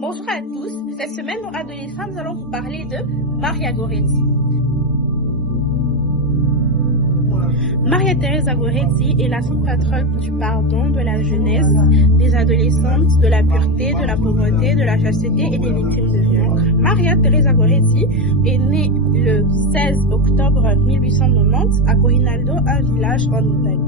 Bonjour à tous, cette semaine dans Adolescents, nous allons vous parler de Maria Goretti. Maria Teresa Goretti est la sainte patronne du pardon, de la jeunesse, des adolescentes, de la pureté, de la pauvreté, de la chasteté et des victimes de viol. Maria Teresa Goretti est née le 16 octobre 1890 à Corinaldo, un village en Italie.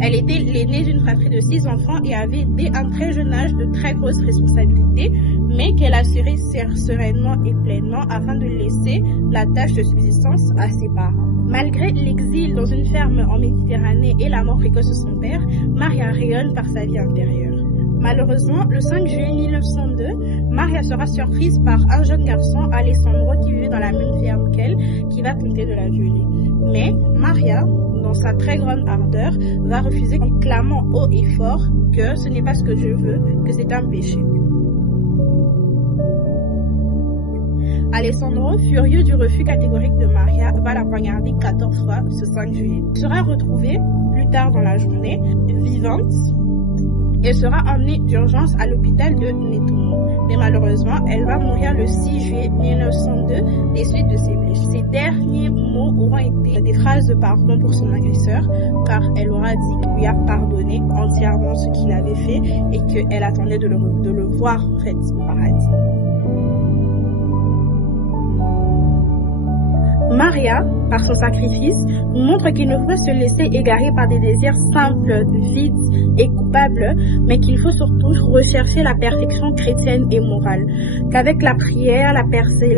Elle était l'aînée d'une fratrie de 6 enfants et avait dès un très jeune âge de très grosses responsabilités, mais qu'elle assurait sereinement et pleinement afin de laisser la tâche de subsistance à ses parents. Malgré l'exil dans une ferme en Méditerranée et la mort précoce de son père, Maria rayonne par sa vie intérieure. Malheureusement, le 5 juillet 1902, Maria sera surprise par un jeune garçon, Alessandro, qui vivait dans la même ferme qu'elle, qui va tenter de la violer. Mais Maria, dans sa très grande ardeur, va refuser en clamant haut et fort que ce n'est pas ce que je veux, que c'est un péché. Alessandro, furieux du refus catégorique de Maria, va la poignarder 14 fois ce 5 juillet. Elle sera retrouvée plus tard dans la journée, vivante, et sera emmenée d'urgence à l'hôpital de Nettuno. Mais malheureusement, elle va mourir le 6 juillet 1902 des suites de ses blessures. Ses derniers mots auront été des phrases de pardon pour son agresseur, car elle aura dit qu'il lui a pardonné entièrement ce qu'il avait fait et qu'elle attendait de le voir en fait au paradis. Maria, par son sacrifice, nous montre qu'il ne faut se laisser égarer par des désirs simples, vides et coupables, mais qu'il faut surtout rechercher la perfection chrétienne et morale. Qu'avec la prière, la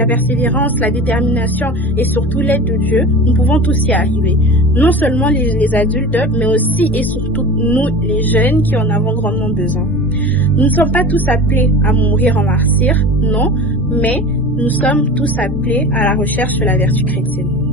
persévérance, la détermination et surtout l'aide de Dieu, nous pouvons tous y arriver. Non seulement les adultes, mais aussi et surtout nous, les jeunes, qui en avons grandement besoin. Nous ne sommes pas tous appelés à mourir en martyr, non, mais nous sommes tous appelés à la recherche de la vertu chrétienne.